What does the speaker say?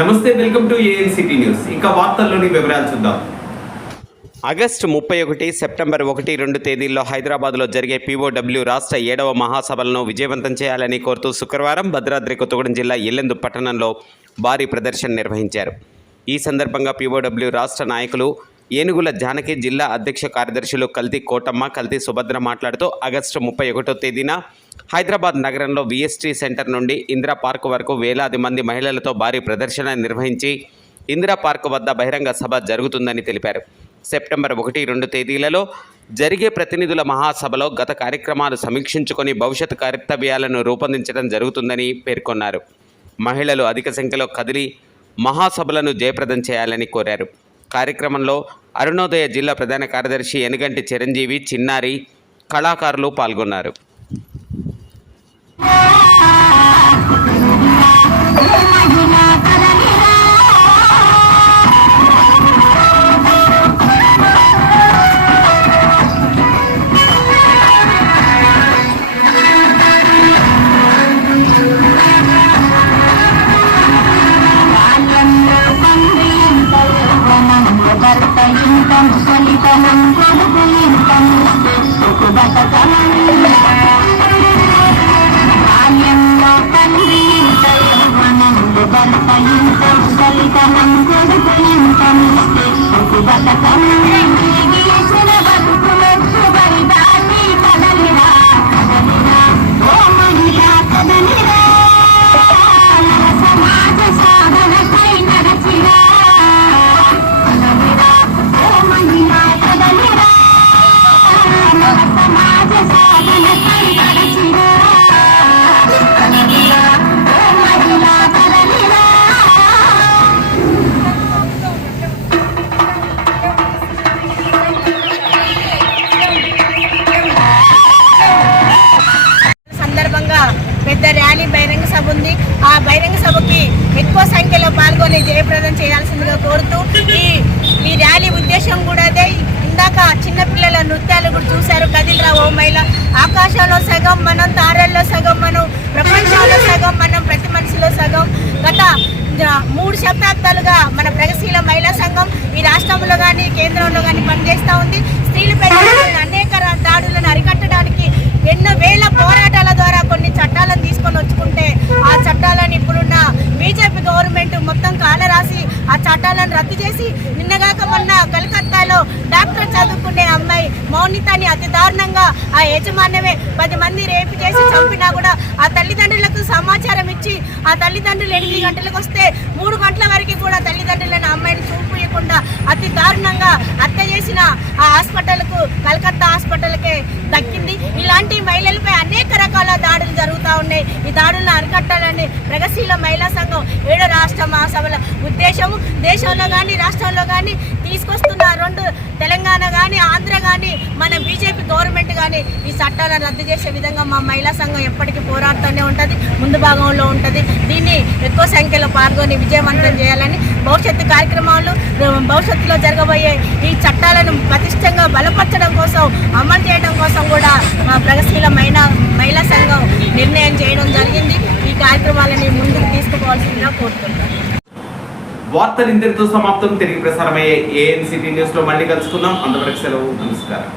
నమస్తే, welcome to ANCT news. ఇంకా వార్తల్లోని వివరాలు చూద్దాం. ఆగస్టు 31, సెప్టెంబర్ 1, 2 తేదీల్లో హైదరాబాద్లో జరిగే పీఓడబ్ల్యూ రాష్ట్ర 7వ మహాసభలను విజయవంతం చేయాలని కోరుతూ శుక్రవారం భద్రాద్రి కొత్తగూడెం జిల్లా ఇల్లెందు పట్టణంలో భారీ ప్రదర్శన నిర్వహించారు. ఈ సందర్భంగా పీఓడబ్ల్యూ రాష్ట్ర నాయకులు ఏనుగుల జానకి, జిల్లా అధ్యక్ష కార్యదర్శులు కల్తీ కోటమ్మ, కల్తీ సుభద్ర మాట్లాడుతూ ఆగస్టు 31వ తేదీన హైదరాబాద్ నగరంలో విఎస్టీ సెంటర్ నుండి ఇందిరా పార్క్ వరకు వేలాది మంది మహిళలతో భారీ ప్రదర్శన నిర్వహించి ఇందిరా పార్క్ వద్ద బహిరంగ సభ జరుగుతుందని తెలిపారు. సెప్టెంబర్ 1, 2 తేదీలలో జరిగే ప్రతినిధుల మహాసభలో గత కార్యక్రమాలు సమీక్షించుకొని భవిష్యత్ కర్తవ్యాలను రూపొందించడం జరుగుతుందని పేర్కొన్నారు. మహిళలు అధిక సంఖ్యలో కదిలి మహాసభలను జయప్రదం చేయాలని కోరారు. కార్యక్రమంలో అరుణోదయ జిల్లా ప్రధాన కార్యదర్శి ఎనుగంటి చిరంజీవి, చిన్నారి, కళాకారులు పాల్గొన్నారు. పెద్ద ర్యాలీ బహిరంగ సభ ఉంది. ఆ బహిరంగ సభకి ఎక్కువ సంఖ్యలో పాల్గొని జయప్రదం చేయాల్సిందిగా కోరుతూ ఈ ర్యాలీ ఉద్దేశం కూడా అదే. ఇందాక చిన్నపిల్లల నృత్యాలు కూడా చూశారు. కదిలిరా ఓ మహిళ, ఆకాశంలో సగం మనం, తారల్లో సగం మనం, ప్రపంచంలో సగం మనం, ప్రతి మనిషిలో సగం. గత 3 శతాబ్దాలుగా మన ప్రగతిశీల మహిళా సంఘం ఈ రాష్ట్రంలో కానీ కేంద్రంలో కానీ పనిచేస్తూ ఉంది. స్త్రీలపై అనేక దాడులను అరికట్టడానికి ఎన్నో వేల పోరాటాల ద్వారా కొన్ని చట్టాలను తీసుకొని వచ్చుకుంటే ఆ చట్టాలను ఇప్పుడున్న బీజేపీ గవర్నమెంట్ మొత్తం కాలరాసి ఆ చట్టాలను రద్దు చేసి నిన్నగాక మొన్న కలకత్తాలో డాక్టర్ చదువుకునే అమ్మాయి మౌనితని అతి దారుణంగా ఆ యజమాన్యమే 10 మంది రేపు చేసి చంపినా కూడా ఆ తల్లిదండ్రులకు సమాచారం ఇచ్చి ఆ తల్లిదండ్రులు 8 గంటలకు వస్తే 3 గంటల వరకు కూడా తల్లిదండ్రులను అమ్మాయిని చూపించకుండా అతి దారుణంగా హత్య చేసిన ఆ హాస్పిటల్కు, కలకత్తా హాస్పిటల్కే దక్కింది. ఇలాంటి మహిళలపై అనేక రకాల దాడులు జరుగుతూ ఉన్నాయి. ఈ దాడులను అరికట్టాలని ప్రగతిశీల మహిళా సంఘం 7వ రాష్ట్ర మహాసభల ఉద్దేశము. దేశంలో కానీ రాష్ట్రంలో కానీ తీసుకొస్తున్న 2 తెలంగాణ కానీ ఆంధ్ర కానీ మన బీజేపీ గవర్నమెంట్ కానీ ఈ చట్టాలను రద్దు చేసే విధంగా మా మహిళా సంఘం ఎప్పటికీ పోరాడుతూనే ఉంటుంది, ముందు భాగంలో ఉంటుంది. దీన్ని ఎక్కువ సంఖ్యలో పాల్గొని విజయవంతం చేయాలని, భవిష్యత్తు కార్యక్రమాలు భవిష్యత్తులో జరగబోయే ఈ చట్టాలను పటిష్టంగా బలపరచడం కోసం, అమలు చేయడం కోసం కూడా మా ప్రగతిశీల మహిళా సంఘం నిర్ణయం చేయడం జరిగింది. ఈ కార్యక్రమాలని ముందుకు తీసుకుపోవాల్సిందిగా కోరుతున్నాను. వార్తలు ఇంతటితో సమాప్తం. తిరిగి ప్రసారమయ్యే ఏఎన్సిటీ న్యూస్లో మళ్ళీ కలుసుకుందాం. అంతవరకు సెలవు. నమస్కారం.